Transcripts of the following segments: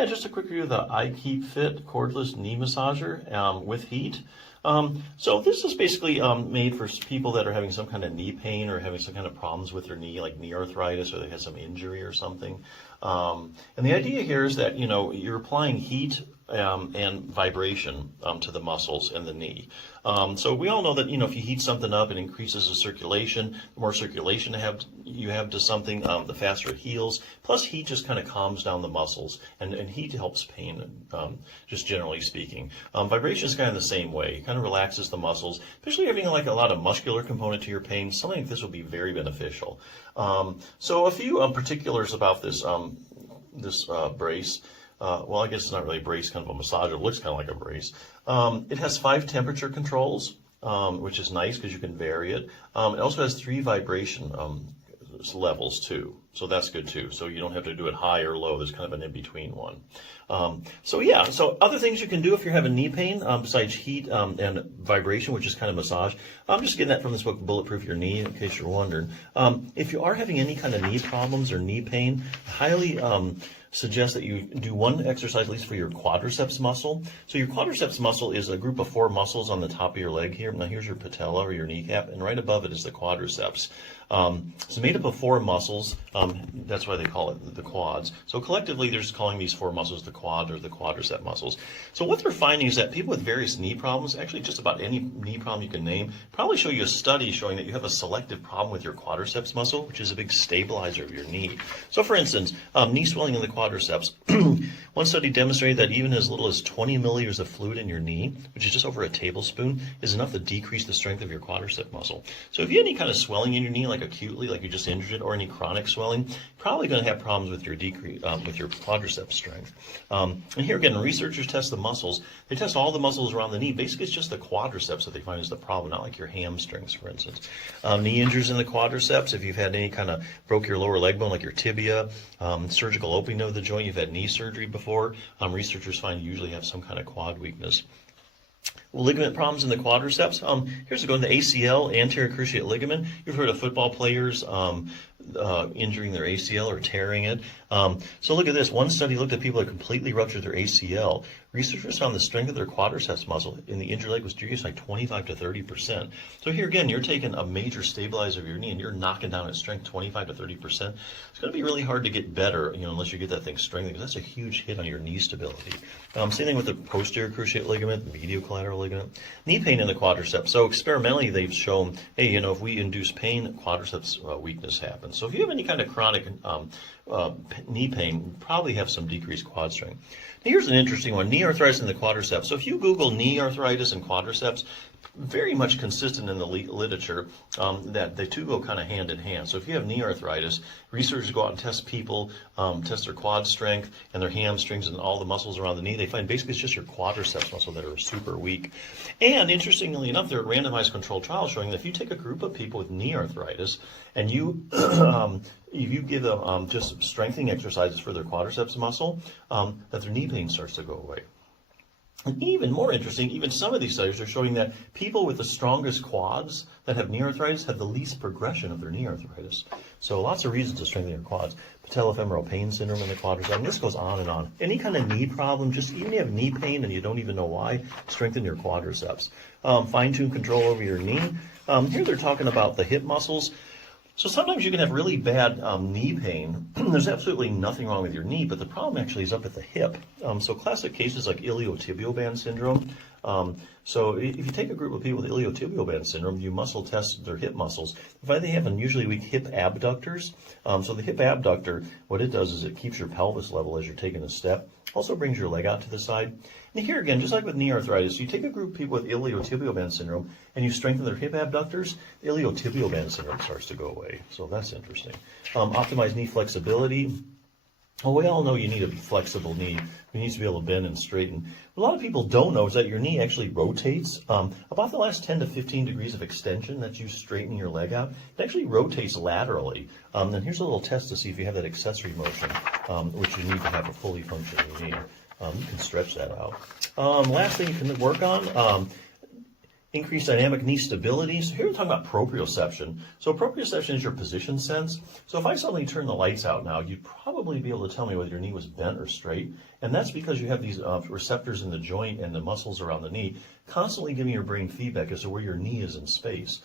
Yeah, just a quick review of the IKEEPFIT Cordless Knee Massager with heat. So this is basically made for people that are having some kind of knee pain or having some kind of problems with their knee, like knee arthritis, or they had some injury or something. And the idea here is that, you're applying heat and vibration to the muscles in the knee. So we all know that, if you heat something up, it increases the circulation. The more circulation you have to something, the faster it heals. Plus, heat just kind of calms down the muscles, and heat helps pain, just generally speaking. Vibration is kind of the same way. It kind of relaxes the muscles, especially having like a lot of muscular component to your pain. Something like this will be very beneficial. So a few particulars about this brace. Well, I guess it's not really a brace, kind of a massager. It looks kind of like a brace. It has 5 temperature controls, which is nice because you can vary it. It also has 3 vibration levels too, so that's good too. So you don't have to do it high or low. There's kind of an in-between one. So other things you can do if you're having knee pain, besides heat and vibration, which is kind of massage. I'm just getting that from this book, Bulletproof Your Knee, in case you're wondering. If you are having any kind of knee problems or knee pain, I highly suggest that you do one exercise at least for your quadriceps muscle. So your quadriceps muscle is a group of 4 muscles on the top of your leg here. Now here's your patella or your kneecap, and right above it is the quadriceps. It's made up of 4 muscles. That's why they call it the quads. So collectively, they're just calling these 4 muscles the quad or the quadricep muscles. So what they're finding is that people with various knee problems, actually just about any knee problem you can name, probably show you a study showing that you have a selective problem with your quadriceps muscle, which is a big stabilizer of your knee. So for instance, knee swelling in the quadriceps. One study demonstrated that even as little as 20 milliliters of fluid in your knee, which is just over a tablespoon, is enough to decrease the strength of your quadricep muscle. So if you have any kind of swelling in your knee, like acutely, like you just injured it, or any chronic swelling, you're probably going to have problems with your with your quadricep strength. And here again, researchers test the muscles. They test all the muscles around the knee. Basically, it's just the quadriceps that they find is the problem, not like your hamstrings, for instance. Knee injuries in the quadriceps, if you've had any kind of broke your lower leg bone, like your tibia, surgical opening of the joint, you've had knee surgery before, researchers find you usually have some kind of quad weakness. Ligament problems in the quadriceps. Here's a go to the ACL, anterior cruciate ligament. You've heard of football players injuring their ACL or tearing it. So look at this. One study looked at people that completely ruptured their ACL. Researchers found the strength of their quadriceps muscle in the injured leg was decreased like 25 to 30%. So here again, you're taking a major stabilizer of your knee and you're knocking down its strength 25 to 30%. It's going to be really hard to get better, unless you get that thing strengthened, because that's a huge hit on your knee stability. Same thing with the posterior cruciate ligament, medial collateral ligament. Knee pain in the quadriceps. So experimentally, they've shown, hey, if we induce pain, quadriceps weakness happens. So if you have any kind of chronic knee pain, you probably have some decreased quad strength. Now here's an interesting one, knee arthritis in the quadriceps. So if you Google knee arthritis and quadriceps, very much consistent in the literature that the two go kind of hand in hand. So if you have knee arthritis, researchers go out and test people, test their quad strength and their hamstrings and all the muscles around the knee. They find basically it's just your quadriceps muscle that are super weak. And interestingly enough, there are randomized controlled trials showing that if you take a group of people with knee arthritis and you if you give them just strengthening exercises for their quadriceps muscle, that their knee pain starts to go away. And even more interesting, even some of these studies are showing that people with the strongest quads that have knee arthritis have the least progression of their knee arthritis. So lots of reasons to strengthen your quads. Patellofemoral pain syndrome in the quadriceps, and this goes on and on. Any kind of knee problem, just even if you have knee pain and you don't even know why, strengthen your quadriceps. Fine-tune control over your knee. Here they're talking about the hip muscles. So sometimes you can have really bad knee pain. There's absolutely nothing wrong with your knee, but the problem actually is up at the hip. So classic cases like iliotibial band syndrome. So if you take a group of people with iliotibial band syndrome, you muscle test their hip muscles. They have unusually weak hip abductors. So the hip abductor, what it does is it keeps your pelvis level as you're taking a step. Also brings your leg out to the side. And here again, just like with knee arthritis, you take a group of people with iliotibial band syndrome and you strengthen their hip abductors, the iliotibial band syndrome starts to go away. So that's interesting. Optimize knee flexibility. Well, we all know you need a flexible knee. You need to be able to bend and straighten. What a lot of people don't know is that your knee actually rotates. About the last 10 to 15 degrees of extension that you straighten your leg out, it actually rotates laterally. And here's a little test to see if you have that accessory motion, which you need to have a fully functioning knee. You can stretch that out. Last thing you can work on, Increased dynamic knee stability. So here we're talking about proprioception. So proprioception is your position sense. So if I suddenly turn the lights out now, you'd probably be able to tell me whether your knee was bent or straight. And that's because you have these receptors in the joint and the muscles around the knee constantly giving your brain feedback as to where your knee is in space.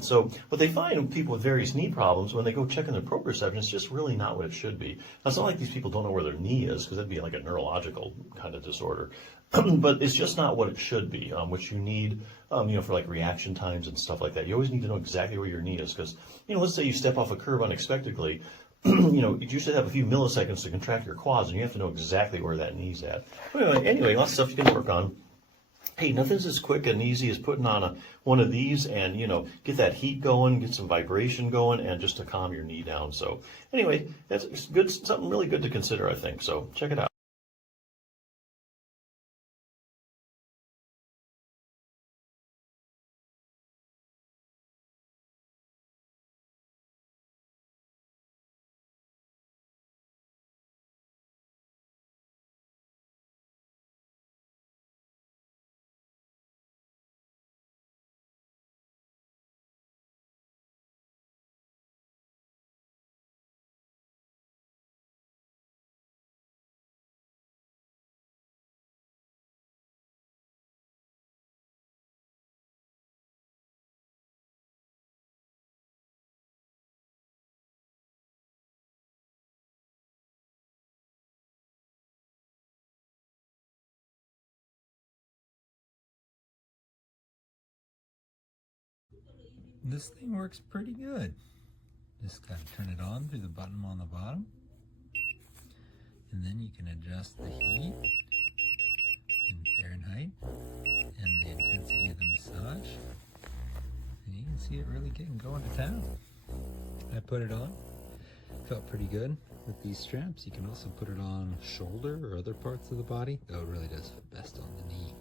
So what they find in people with various knee problems, when they go check in their proprioception, it's just really not what it should be. Now, it's not like these people don't know where their knee is, because that'd be like a neurological kind of disorder. But it's just not what it should be, which you need, for like reaction times and stuff like that. You always need to know exactly where your knee is, because, let's say you step off a curb unexpectedly, you should have a few milliseconds to contract your quads, and you have to know exactly where that knee's at. Anyway, lots of stuff you can work on. Hey, nothing's as quick and easy as putting on one of these and, get that heat going, get some vibration going, and just to calm your knee down. So anyway, that's good, something really good to consider, I think. So check it out. This thing works pretty good. Just gotta turn it on through the button on the bottom, and then you can adjust the heat in Fahrenheit and the intensity of the massage, and you can see it really getting going to town. I put it on, felt pretty good with these straps. You can also put it on shoulder or other parts of the body, though it really does fit best on the knee.